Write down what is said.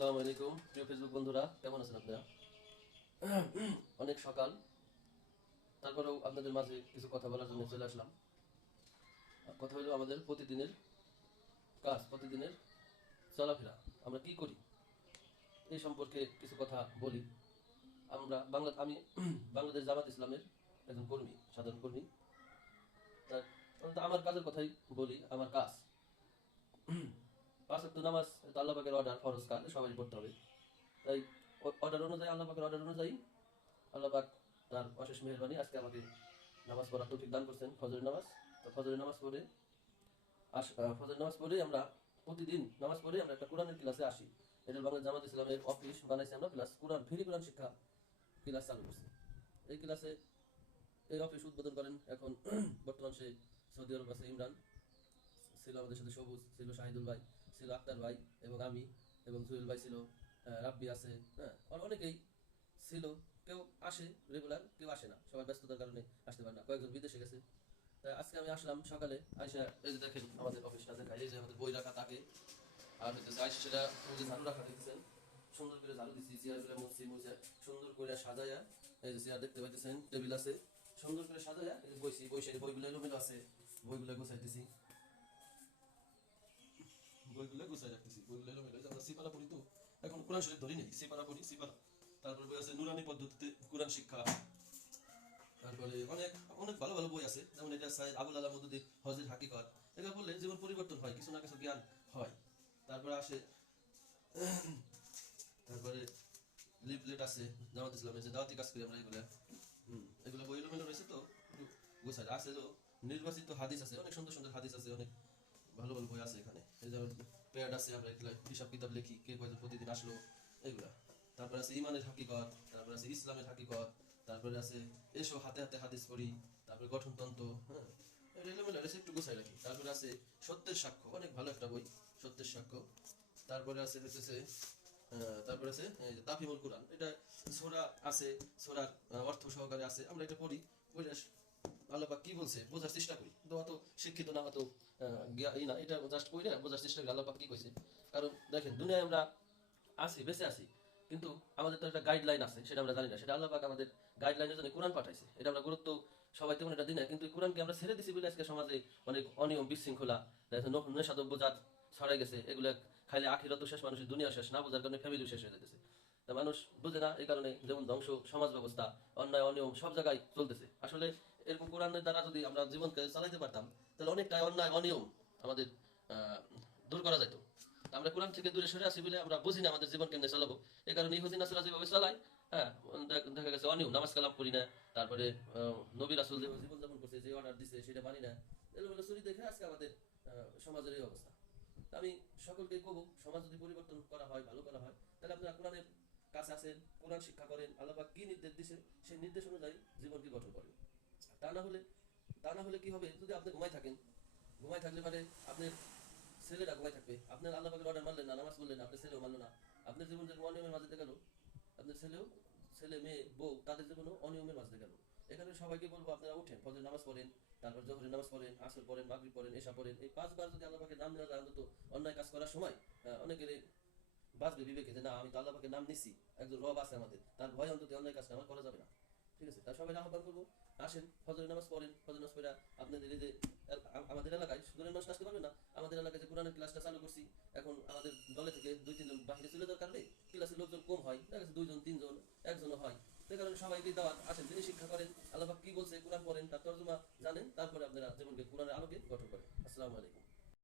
আসসালামু আলাইকুম প্রিয় ফেসবুক বন্ধুরা, কেমন আছেন আপনারা? অনেক সকাল, তারপরেও আপনাদের মাঝে কিছু কথা বলার জন্য চলে আসলাম। কথা হলো আমাদের প্রতিদিনের কাজ, প্রতিদিনের চলাফেরা, আমরা কি করি এই সম্পর্কে কিছু কথা বলি। আমি বাংলাদেশ জামাত ইসলামের একজন কর্মী, সাধারণ কর্মী। আমার কাজের কথাই বলি। আমার কাজ পাঁচ ওয়াক্ত নামাজ, তো আল্লাহ পাকের অর্ডার, ফরজ কাজ, সবাই পড়তে হবে। তাই অর্ডার অনুযায়ী, আল্লাহ পাকের অর্ডার অনুযায়ী আল্লাহ পাক তার অশেষ মেহেরবানি আজকে আমাকে নামাজ পড়ার তৌফিক দান করছেন, ফজরের নামাজ। তো ফজরের নামাজ পড়ে ফজরের নামাজ পড়ে আমরা প্রতিদিন নামাজ পড়ে আমরা একটা কোরআনের ক্লাসে আসি। এটা বাংলাদেশ জামাত ইসলামের অফিস বানাইছি আমরা, প্লাস কোরআন ফ্রি কোরআন শিক্ষা ক্লাস চালু করছি। এই ক্লাসে এই অফিস উদ্বোধন করেন এখন বর্তমান সে সৌদি আরব আছে ইমরান, ছিল আমাদের সাথে সবুজ, ছিল শাহিদুল ভাই, ছিল আক্তার ভাই এবং আমি, এবং জুয়েল ভাই ছিল, রাব্বি আছে, হ্যাঁ, আর অনেকেই ছিল। কেউ আসে রেগুলার, কেউ আসে না, সবাই ব্যস্ততার কারণে আসতে পারে না, কয়েকজন বিদেশে গেছে। তাই আজকে আমি আসলাম সকালে আইসা, এই যে দেখেন আমাদের অফিসটা দেখাই, এই যে আমাদের বই রাখা থাকে। আর হইতেছে আইসা সেটা ওই যে ঝাড়ু রাখা দেখতেছেন, সুন্দর করে ঝাড়ু দিচ্ছি, চেয়ারগুলো মুছছি, মুছে সুন্দর করে সাজাইয়া, এই যে চেয়ার দেখতে পাইতেছেন, টেবিল আছে, সুন্দর করে সাজাইয়া এই যে বইছি, বইসে বইগুলো এলোমেলো আছে, বইগুলো গুছাইতেছি, বইগুলো গুছাই রাখতেছি, বইগুলো এলোমেলো। আমরা সিপারা পড়ি তো, এখন কোরআন শরীফ ধরি নেই, সিপারা পড়ি, সিপারা। তারপর বই আছে নুরানি পদ্ধতিতে কোরআন শিক্ষা। তারপরে অনেক অনেক ভালো ভালো বই আছে, যেমন এটা সাইদ আবুল আলা মদুদি হজের হাকিকত। এগুলো পড়লে জীবন পরিবর্তন হয়, কিছু না কিছু জ্ঞান হয়। তারপরে আসে, তারপরে লিফলেট আছে জামাত ইসলামের, যে দাওয়াতি কাজ করি আমরা, এগুলো এগুলো বই এলোমেলো রয়েছে তো একটু গোছায় আছে। তো নির্বাচিত হাদিস আছে, অনেক সুন্দর সুন্দর হাদিস আছে, অনেক ভালো ভালো বই আছে এখানে। এই যেমন প্যাড আছে, আমরা এগুলো হিসাব কিতাব লিখি, কে কয়জন প্রতিদিন আসলো, এগুলা। তারপরে আছে ইমানের হাকিকত, তারপরে আছে ইসলামের হাকিকত, তারপরে আছে এসো হাতে হাতে হাদিস পড়ি, তারপরে গঠনতন্ত্র, হ্যাঁ, এলোমেলো রয়েছে, একটু গোছায় রাখি। তারপরে আছে সত্যের সাক্ষ্য, অনেক ভালো একটা বই, সত্যের সাক্ষ্য। তারপরে আছে হচ্ছে তারপরে আছে তাফিমুল কোরআন, এটা সোরা আছে, সোরার অর্থ সহকারে আছে, আমরা এটা পড়ি, পড়ে আল্লাহ পাক কি বলছে বোঝার চেষ্টা করি। তো অত শিক্ষিত না, অত না, এটা জাস্ট পড়ি না, বোঝার চেষ্টা করি আল্লাহ পাক কি কইছে। কারণ দেখেন দুনিয়ায় আমরা আছি, বেঁচে আছি, কিন্তু আমাদের তো একটা গাইডলাইন আছে, সেটা আমরা জানি না। সেটা আল্লাহ পাক আমাদের গাইডলাইনের জন্য কোরআন পাঠাইছে, এটা আমরা গুরুত্ব সবাই তেমন এটা দিই না। কিন্তু কোরআনকে আমরা ছেড়ে দিছি বলে আজকে সমাজে অনেক অনিয়ম, বিশৃঙ্খলা, নেশাদ্রব্য জাত ছড়াই গেছে। এগুলো খাইলে আখিরাতও শেষ, মানুষের দুনিয়া শেষ, না বোঝার কারণে ফ্যামিলিও শেষ হয়ে যেতেছে। তা মানুষ বুঝে না, এই কারণে যেমন ধ্বংস, সমাজ ব্যবস্থা, অন্যায় অনিয়ম সব জায়গায় চলতেছে। আসলে এরকম কোরআনের দ্বারা যদি আমরা জীবনকে চালাইতে পারতাম, তাহলে অনেকটাই অন্যায় অনিয়ম আমাদের দূর করা যেত। আমরা কোরআন থেকে দূরে সরে আসি বলে আমরা বুঝি না আমাদের জীবন কেমনে চালাবো। এই কারণে ইহুদি নাসারা যেভাবে চালায়, হ্যাঁ, দেখা গেছে অনিয়ম, নামাজ কালাম করি না, তারপরে নবী রাসূল যেভাবে জীবনযাপন করছে, যে অর্ডার দিছে সেটা মানি না, এগুলো চুরি দেখে আজকে আমাদের সমাজের এই অবস্থা। আমি সকলকে কব, সমাজ যদি পরিবর্তন করা হয়, ভালো করা হয়, তাহলে আপনারা কোরআনের কাছে আসেন, কোরআন শিক্ষা করেন, আল্লাহ পাক কি নির্দেশ দিছে সেই নির্দেশ অনুযায়ী জীবনকে গঠন করেন। তা না হলে তা না হলে কি হবে, যদি আপনি ঘুমাই থাকেন, ঘুমাই থাকলে পারে আপনার ছেলেরা ঘুমাই থাকবে, আপনার আল্লাহ পাকের অর্ডার মানলেন না, নামাজ পড়লেন না, আপনার ছেলেও মানলো না, আপনার জীবন যেরকম অনিয়মের মাঝে গেল, আপনার ছেলেও, ছেলে মেয়ে বউ, তাদের জীবনও অনিয়মের মাঝে গেল। এখানে সবাইকে বলবো আপনারা উঠেন, ফজরের নামাজ পড়েন, তারপর জোহরের নামাজ পড়েন, আসর পড়েন, মাগরিব পড়েন, এশা পড়েন। এই 5 বার যদি আল্লাহ পাকের নাম নেওয়া যায়, অন্তত অন্যায় কাজ করার সময় অনেকের বাঁচবে বিবেকে, যে না, আমি তো আল্লাহ পাকের নাম নিছি, একজন রব আছে আমাদের, তার ভয় অন্তত অন্যায় কাজটা আমার করা যাবে না। ঠিক আছে, তার সবাই আহ্বান করবো, আসেন ফজরের নামাজ পড়েন, ফজরের নামাজ পড়া আপনাদের এই যে আমাদের এলাকায় সুদূরের মানুষ আসতে পারবে না, আমাদের এলাকায় যে কোরআনের ক্লাসটা চালু করছি, এখন আমাদের দলে থেকে 2-3 জন বাহিরে চলে যাওয়ার কারণে ক্লাসের লোকজন কম হয়, দেখা গেছে 2 জন 3 জন, একজনও হয়। সেই কারণে সবাইকে দাওয়াত, আসেন, তিনি শিক্ষা করেন, আল্লাহ পাক কি বলছে কোরআন পড়েন, তার তর্জমা জানেন, তারপরে আপনারা জীবনকে কোরআনের আলোকে গঠন করেন। আসসালামু আলাইকুম।